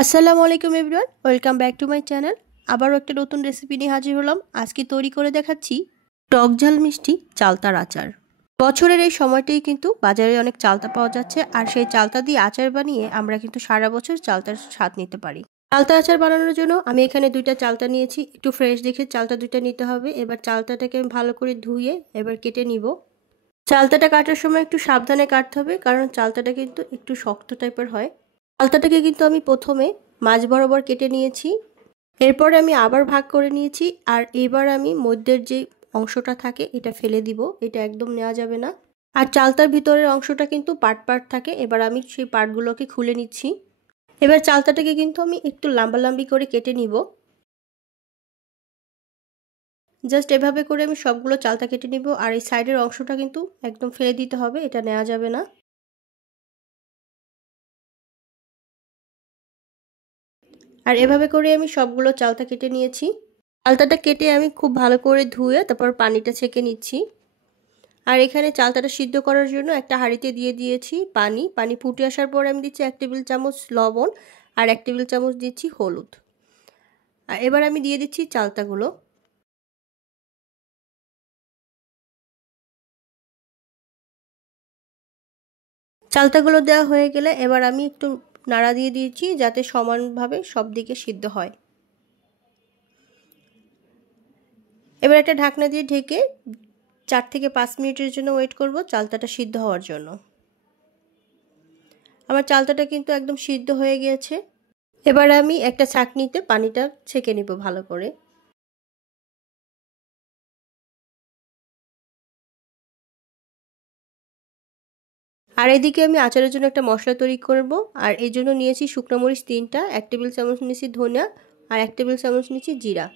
আসসালামু আলাইকুম everyone, welcome back to my channel. আবারও একটা নতুন রেসিপি নিয়ে হাজির হলাম। আজকে তৈরি করে দেখাচ্ছি টক ঝাল মিষ্টি চালতার আচার। বছরের এই সময়টাই কিন্তু বাজারে অনেক চালতা পাওয়া যাচ্ছে, আর সেই চালতা দিয়ে আচার বানিয়ে আমরা কিন্তু সারা বছর চালতার স্বাদ নিতে পারি। চালতা আচার বানানোর জন্য আমি এখানে 2টা চালতা নিয়েছি। একটু ফ্রেশ দেখে চালতা 2টা নিতে হবে। এবার চালতাটাকে আমি ভালো করে ধুয়ে এবার কেটে নিব। চালতাটা কাটার সময় একটু সাবধানে কাটতে হবে, কারণ চালতাটা কিন্তু একটু শক্ত টাইপের হয়। চালতাটাকে কিন্তু আমি প্রথমে মাঝ বরাবর কেটে নিয়েছি, এরপরে আমি আবার ভাগ করে নিয়েছি। আর এবার আমি মধ্যের যে অংশটা থাকে এটা ফেলে দিব, এটা একদম নেওয়া যাবে না। আর চালতার ভিতরের অংশটা কিন্তু পার্ট পার্ট থাকে, এবার আমি সেই পার্টগুলোকে খুলে নিচ্ছি। এবার চালতাটাকে কিন্তু আমি একটু লম্বালম্বি করে কেটে নিব। জাস্ট এভাবে করে আমি সবগুলো চালতা কেটে নিব। আর এই সাইডের অংশটা কিন্তু একদম ফেলে দিতে হবে, এটা নেওয়া যাবে না। আর এভাবে করে আমি সবগুলো চালতা কেটে নিয়েছি। চালতাটা কেটে আমি খুব ভালো করে ধুয়ে তারপর পানিটা ছেঁকে নিচ্ছি। আর এখানে চালতাটা সিদ্ধ করার জন্য একটা হাঁড়িতে দিয়ে দিয়েছি পানি ফুটে আসার পর আমি দিচ্ছি 1 টেবিল চামচ লবণ আর 1 টেবিল চামচ দিচ্ছি হলুদ। আর এবার আমি দিয়ে দিচ্ছি চালতাগুলো। চালতাগুলো দেওয়া হয়ে গেলে এবার আমি একটু নাড়া দিয়ে দিয়েছি, যাতে সমানভাবে সব দিকে সিদ্ধ হয়। এবার একটা ঢাকনা দিয়ে ঢেকে 4 থেকে 5 মিনিটের জন্য ওয়েট করব চালতাটা সিদ্ধ হওয়ার জন্য। আমার চালতাটা কিন্তু একদম সিদ্ধ হয়ে গিয়েছে। এবার আমি একটা ছাঁকনিতে পানিটা ছেঁকে নিব ভালো করে। আর এদিকে আমি আচারের জন্য একটা মশলা তৈরি করব। আর এই জন্য নিয়েছি শুকনো মরিচ 3টা, 1 টেবিল চামচ নিয়েছি ধনিয়া, আর 1 টেবিল চামচ নিয়েছি জিরা,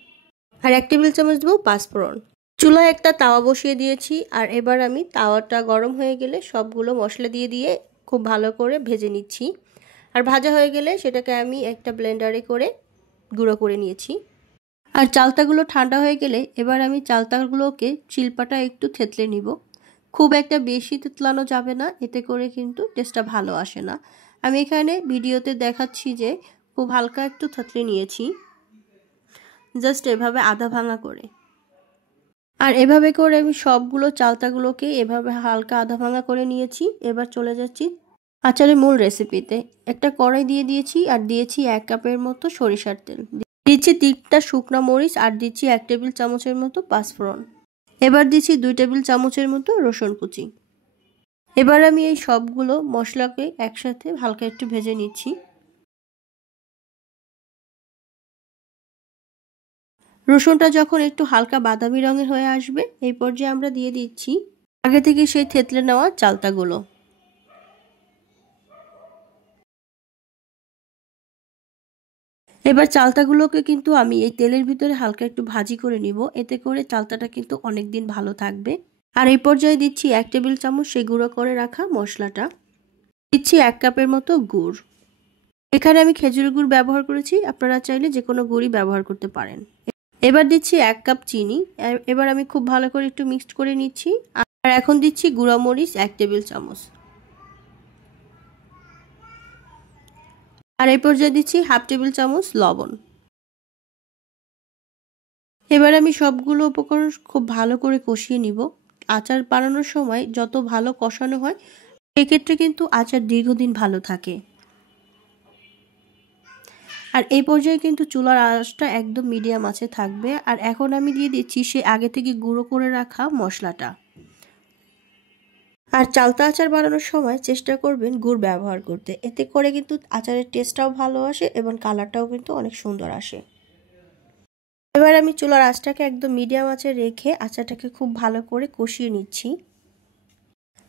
আর 1 টেবিল চামচ দেবো পাঁচফোড়ন। চুলায় একটা তাওয়া বসিয়ে দিয়েছি। আর এবার আমি তাওয়াটা গরম হয়ে গেলে সবগুলো মশলা দিয়ে দিয়ে খুব ভালো করে ভেজে নিচ্ছি। আর ভাজা হয়ে গেলে সেটাকে আমি একটা ব্লেন্ডারে করে গুঁড়ো করে নিয়েছি। আর চালতাগুলো ঠান্ডা হয়ে গেলে এবার আমি চালতাগুলোকে শিলপাটা একটু থেতলে নিব। খুব একটা বেশি থেতলানো যাবে না, এতে করে কিন্তু টেস্টটা ভালো আসে না। আমি এখানে ভিডিওতে দেখাচ্ছি যে খুব হালকা একটু থেতলে নিয়েছি, জাস্ট এভাবে আধা ভাঙা করে। আর এভাবে করে আমি সবগুলো চালতাগুলোকে এভাবে হালকা আধা ভাঙা করে নিয়েছি। এবার চলে যাচ্ছি আচারের মূল রেসিপিতে। একটা কড়াই দিয়ে দিয়েছি আর দিয়েছি 1 কাপের মতো সরিষার তেল, দিচ্ছি 3টা শুকনো মরিচ আর দিচ্ছি 1 টেবিল চামচের মতো পাঁচফোড়ন। এবার দিচ্ছি 2 টেবিল চামচের মতো রসুন কুচি। এবার আমি এই সবগুলো মশলাকে একসাথে হালকা একটু ভেজে নিচ্ছি। রসুনটা যখন একটু হালকা বাদামি রঙের হয়ে আসবে, এই পর্যায়ে আমরা দিয়ে দিচ্ছি আগে থেকে সেই থেতলে নেওয়া চালতাগুলো। এবার চালতাগুলোকে কিন্তু আমি এই তেলের ভিতরে হালকা একটু ভাজি করে নিব, এতে করে চালতাটা কিন্তু অনেক দিন ভালো থাকবে। আর এই পর্যায়ে দিচ্ছি 1 টেবিল চামচ সেই গুঁড়ো করে রাখা মশলাটা, দিচ্ছি 1 কাপের মতো গুড়। এখানে আমি খেজুর গুড় ব্যবহার করেছি, আপনারা চাইলে যে কোনো গুড়ই ব্যবহার করতে পারেন। এবার দিচ্ছি 1 কাপ চিনি। এবার আমি খুব ভালো করে একটু মিক্সড করে নিচ্ছি। আর এখন দিচ্ছি গুঁড়া মরিচ 1 টেবিল চামচ। আর এই পর্যায়ে দিচ্ছি হাফ টেবিল চামচ লবণ। এবার আমি সবগুলো উপকরণ খুব ভালো করে কষিয়ে নিব। আচার বানানোর সময় যত ভালো কষানো হয় সেক্ষেত্রে কিন্তু আচার দীর্ঘদিন ভালো থাকে। আর এই পর্যায়ে কিন্তু চুলার আঁচটা একদম মিডিয়াম আঁচে থাকবে। আর এখন আমি দিয়ে দিচ্ছি সে আগে থেকে গুঁড়ো করে রাখা মশলাটা। আর চালতা আচার বানানোর সময় চেষ্টা করবেন গুড় ব্যবহার করতে, এতে করে কিন্তু আচারের টেস্টটাও ভালো আসে এবং কালারটাও কিন্তু অনেক সুন্দর আসে। এবার আমি চুলার আঁচটাকে একদম মিডিয়াম আঁচে রেখে আচারটাকে খুব ভালো করে কষিয়ে নিচ্ছি।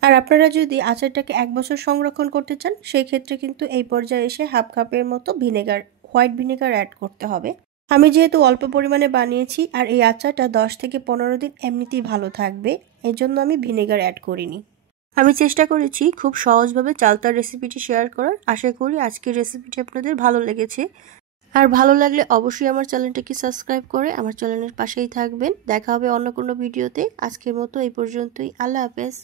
আর আপনারা যদি আচারটাকে 1 বছর সংরক্ষণ করতে চান সেই ক্ষেত্রে কিন্তু এই পর্যায়ে এসে হাফ কাপের মতো ভিনেগার, হোয়াইট ভিনেগার অ্যাড করতে হবে। আমি যেহেতু অল্প পরিমাণে বানিয়েছি আর এই আচারটা 10 থেকে 15 দিন এমনিতেই ভালো থাকবে, এজন্য আমি ভিনেগার অ্যাড করিনি। আমি চেষ্টা করেছি খুব সহজভাবে চালতার রেসিপিটি শেয়ার করার। আশা করি আজকের রেসিপিটি আপনাদের ভালো লেগেছে। আর ভালো লাগলে অবশ্যই আমার চ্যানেলটাকে সাবস্ক্রাইব করে আমার চ্যানেলের পাশেই থাকবেন। দেখা হবে অন্য কোনো ভিডিওতে। আজকের মতো এই পর্যন্তই। আল্লাহ হাফেজ।